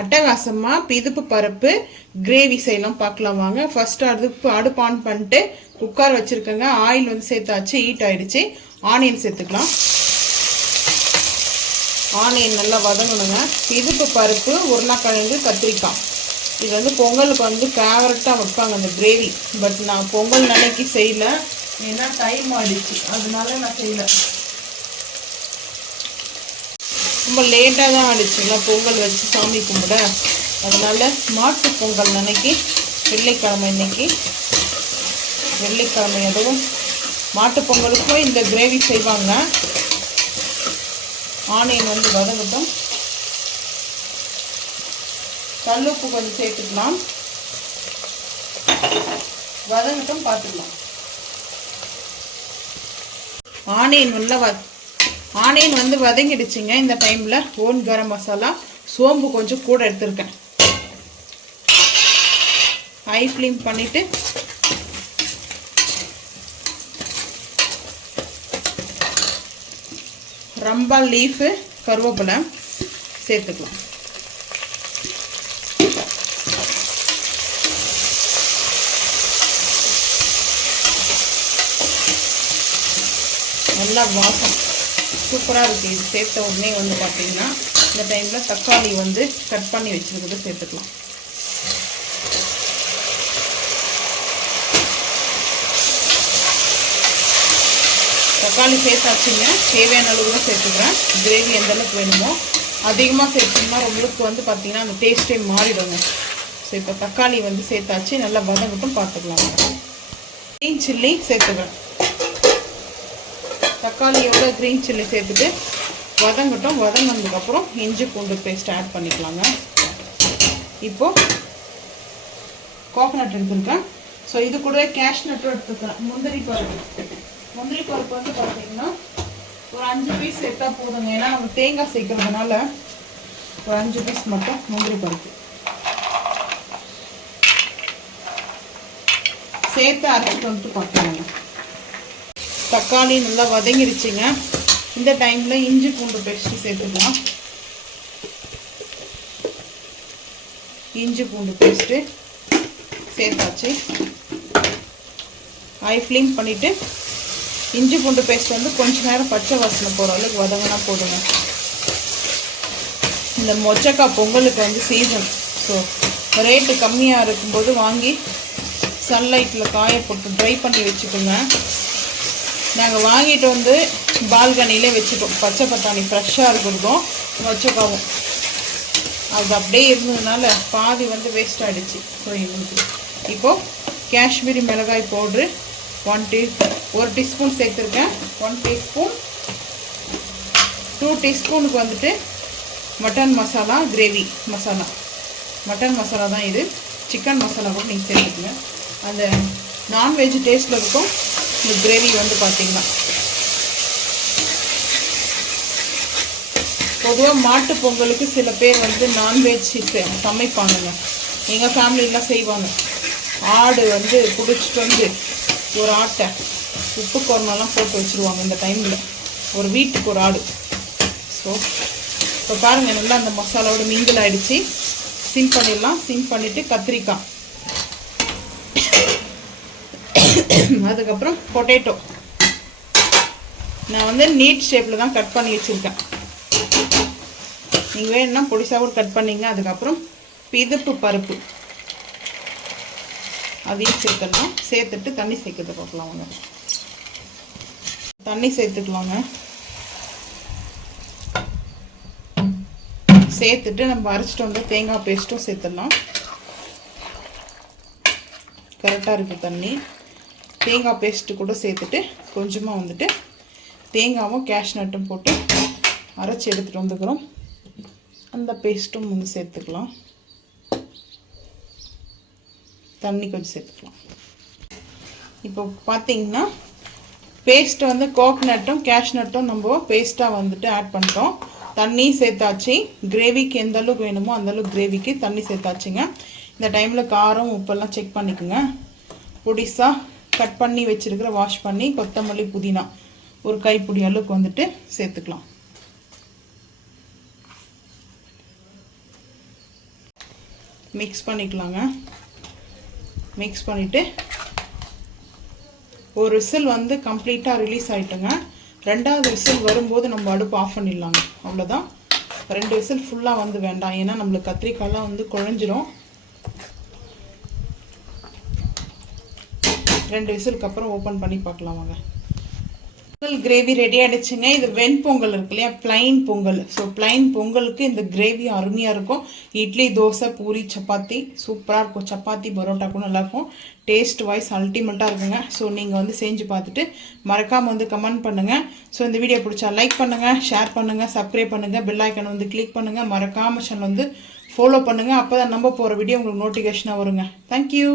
அட்டகாசமாக பிதுப்பு பருப்பு கிரேவி செய்யலாம் பார்க்கலாம் வாங்க. ஃபர்ஸ்ட் அடுப்பு ஆன் பண்ணிட்டு குக்கர் வச்சுருக்கேங்க. ஆயில் வந்து சேர்த்தாச்சு, ஹீட் ஆகிடுச்சு. ஆனியன் சேர்த்துக்கலாம். ஆனியன் நல்லா வதங்கணுங்க. பிதுப்பு பருப்பு, உருளைக்கிழங்கு, கத்திரிக்காய் இது வந்து பொங்கலுக்கு வந்து ஃபேவரட்டாக வைப்பாங்க அந்த கிரேவி. பட் நான் பொங்கல் நிலைக்கு செய்யலை, ஏன்னா டைம் ஆகிடுச்சு, அதனால நான் செய்யலை. ரொம்ப லேட்டாக தான் ஆகிடுச்சுங்களா பொங்கல் வச்சு சாமி கும்பிட. அதனால் மாட்டு பொங்கல் அன்னைக்கு வெள்ளிக்கிழமை, இன்னைக்கு வெள்ளிக்கிழமை, அதுவும் மாட்டு பொங்கலுக்கும் இந்த கிரேவி செய்வாங்க. ஆனியன் வந்து வதங்கட்டும். கல்லுப்பு கொஞ்சம் சேர்த்துக்கலாம். வதங்கட்டும், பார்த்துக்கலாம். ஆனியன் வந்து வதங்கிடுச்சுங்க. இந்த டைமில் ஓன் கரம் மசாலா, சோம்பு கொஞ்சம் கூட எடுத்துருக்கேன். ஹை ஃப்ளேம் பண்ணிவிட்டு ரம்பா லீஃபு, கருவேப்பிலை சேர்த்துக்கலாம். நல்லா வாசம் சூப்பராக இருக்குது. இது சேர்த்த உடனே வந்து பார்த்திங்கன்னா இந்த டைமில் தக்காளி வந்து கட் பண்ணி வச்சுருக்கிறத சேர்த்துக்கலாம். தக்காளி சேர்த்தாச்சுங்க. தேவையான அளவு தான் சேர்த்துக்கிறேன். கிரேவி எந்த அளவுக்கு வேணுமோ அதிகமாக சேர்த்தோம்னா உங்களுக்கு வந்து பார்த்திங்கன்னா அந்த டேஸ்ட்டே மாறிடுங்க. ஸோ இப்போ தக்காளி வந்து சேர்த்தாச்சு, நல்லா வதங்கட்டும், பார்த்துக்கலாம். க்ரீன் சில்லி சேர்த்துக்கிறேன். தக்காளியோட க்ரீன் சில்லி சேர்த்துட்டு வதங்கட்டும். வதங்கினதுக்கப்புறம் இஞ்சி பூண்டு பேஸ்ட் ஆட் பண்ணிக்கலாங்க. இப்போது கோகோனட் எடுத்துருக்கேன். ஸோ இது கூட கேஷ்நட்டும் எடுத்துக்கிறேன். முந்திரி பருப்பு வந்து பார்த்தீங்கன்னா ஒரு 5 பீஸ் சேர்த்தா போதுங்க. ஏன்னா நம்ம தேங்காய் சேர்க்கறதுனால ஒரு 5 பீஸ் மட்டும் முந்திரி பருப்பு சேர்த்து அரைச்சிட்டு வந்துட்டு பார்க்கலாங்க. தக்காளி நல்லா வதங்கிருச்சுங்க. இந்த டைமில் இஞ்சி பூண்டு பேஸ்ட்டு சேர்த்துக்கலாம். இஞ்சி பூண்டு பேஸ்ட்டு சேர்த்தாச்சு. ஹை ஃப்ளேம் பண்ணிவிட்டு இஞ்சி பூண்டு பேஸ்ட் வந்து கொஞ்சம் நேரம் பச்சை வாசனை போகிற அளவுக்கு வதங்கினா போதுங்க. இந்த மொச்சக்காய் பொங்கலுக்கு வந்து சீசன். ஸோ ரேட்டு கம்மியாக இருக்கும்போது வாங்கி சன்லைட்டில் காய போட்டு ட்ரை பண்ணி வச்சுக்கோங்க. நாங்கள் வாங்கிட்டு வந்து பால்கனிலே வச்சுட்டோம். பச்சை பட்டாணி ஃப்ரெஷ்ஷாக இருக்கிறதும் மொச்சக்காவும் அது அப்படியே இருந்ததுனால பாதி வந்து வேஸ்ட் ஆகிடுச்சு. ஸோ எங்களுக்கு இப்போது காஷ்மீரி மிளகாய் பவுட்ரு 1 டீஸ்பூன் சேர்த்துருக்கேன். 1 டீஸ்பூன், 2 டீஸ்பூனுக்கு வந்துட்டு mutton masala, gravy masala. Mutton masala தான் இது. சிக்கன் மசாலா கூட நீங்கள் சேர்த்துக்கங்க. அந்த நான்வெஜ் டேஸ்ட்டில் இருக்கும் இந்த கிரேவி வந்து பார்த்திங்கன்னா. பொதுவாக மாட்டு பொங்கலுக்கு சில பேர் வந்து நான்வெஜ் சமைப்பானுங்க. எங்கள் ஃபேமிலியெலாம் செய்வாங்க. ஆடு வந்து பிடிச்சிட்டு வந்து ஒரு ஆட்டை உப்பு குழம்பெல்லாம் போட்டு வச்சுருவாங்க இந்த டைமில். ஒரு வீட்டுக்கு ஒரு ஆடு. ஸோ இப்போ பாருங்கள், நல்லா அந்த மசாலாவோட மிங்கிள் ஆகிடுச்சு. சிம் பண்ணிடலாம். சிம் பண்ணிவிட்டு கத்திரிக்காய், அதுக்கப்புறம் பொட்டேட்டோ நான் வந்து நீட் ஷேப்பில் தான் கட் பண்ணி வச்சுருக்கேன். நீங்கள் வேணும்னா பொடிசாக கூட கட் பண்ணிங்க. அதுக்கப்புறம் பிதுப்பு பருப்பு அதையும் சேர்த்துடலாம். சேர்த்துட்டு தண்ணி சேர்க்கறது பார்க்கலாங்க. தண்ணி சேர்த்துக்கலாங்க. சேர்த்துட்டு நம்ம அரைச்சிட்டு வந்து தேங்காய் பேஸ்ட்டும் சேர்த்துடலாம். கரெக்டாக இருக்குது தண்ணி. தேங்காய் பேஸ்ட்டு கூட சேர்த்துட்டு கொஞ்சமாக வந்துட்டு தேங்காவும் கேஷ்நட்டும் போட்டு அரைச்சி எடுத்துகிட்டு வந்துக்கிறோம். அந்த பேஸ்ட்டும் வந்து சேர்த்துக்கலாம். தண்ணி கொஞ்சம் சேர்த்துக்கலாம். இப்போ பார்த்தீங்கன்னா பேஸ்ட்டு வந்து கோகனட்டும் கேஷ்நட்டும் நம்ம பேஸ்ட்டாக வந்துட்டு ஆட் பண்ணிட்டோம். தண்ணி சேர்த்தாச்சு. கிரேவிக்கு எந்த அளவுக்கு வேணுமோ அந்தளவுக்கு கிரேவிக்கு தண்ணி சேர்த்தாச்சுங்க. இந்த டைமில் காரம் உப்பெல்லாம் செக் பண்ணிக்கோங்க. பொடிசாக கட் பண்ணி வச்சுருக்கிற வாஷ் பண்ணி கொத்தமல்லி, புதினா ஒரு கைப்பிடி அளவுக்கு வந்துட்டு சேர்த்துக்கலாம். மிக்ஸ் பண்ணிக்கலாங்க. மிக்ஸ் பண்ணிவிட்டு ஒரு விசில் வந்து கம்ப்ளீட்டாக ரிலீஸ் ஆகிட்டுங்க. ரெண்டாவது விசில் வரும்போது நம்ம அடுப்பு ஆஃப் பண்ணிடலாங்க. அவ்வளோதான். 2 விசில் ஃபுல்லாக வந்து வேண்டாம், ஏன்னா நம்மளுக்கு கத்திரிக்காயெலாம் வந்து குழஞ்சிரும். 2 விசிலுக்கு அப்புறம் ஓப்பன் பண்ணி பார்க்கலாம் வாங்க. பொங்கல் கிரேவி ரெடி ஆகிடுச்சுங்க. இது வெண்பொங்கல் இருக்கு இல்லையா, பிளைன் பொங்கல். ஸோ பிளைன் பொங்கலுக்கு இந்த கிரேவி அருமையாக இருக்கும். இட்லி, தோசை, பூரி, சப்பாத்தி சூப்பராக இருக்கும். சப்பாத்தி, பரோட்டா கூட நல்லாயிருக்கும். டேஸ்ட் வைஸ் அல்டிமேட்டாக இருக்குங்க. ஸோ நீங்கள் வந்து செஞ்சு பார்த்துட்டு மறக்காமல் வந்து கமெண்ட் பண்ணுங்கள். ஸோ இந்த வீடியோ பிடிச்சா லைக் பண்ணுங்கள், ஷேர் பண்ணுங்கள், சப்ஸ்கிரைப் பண்ணுங்கள், பெல் ஐக்கனை வந்து கிளிக் பண்ணுங்கள். மறக்காமல் சேனல் வந்து ஃபாலோ பண்ணுங்கள். அப்போ தான் நம்ம போகிற வீடியோ உங்களுக்கு நோட்டிஃபிகேஷனாக வருங்க. தேங்க்யூ.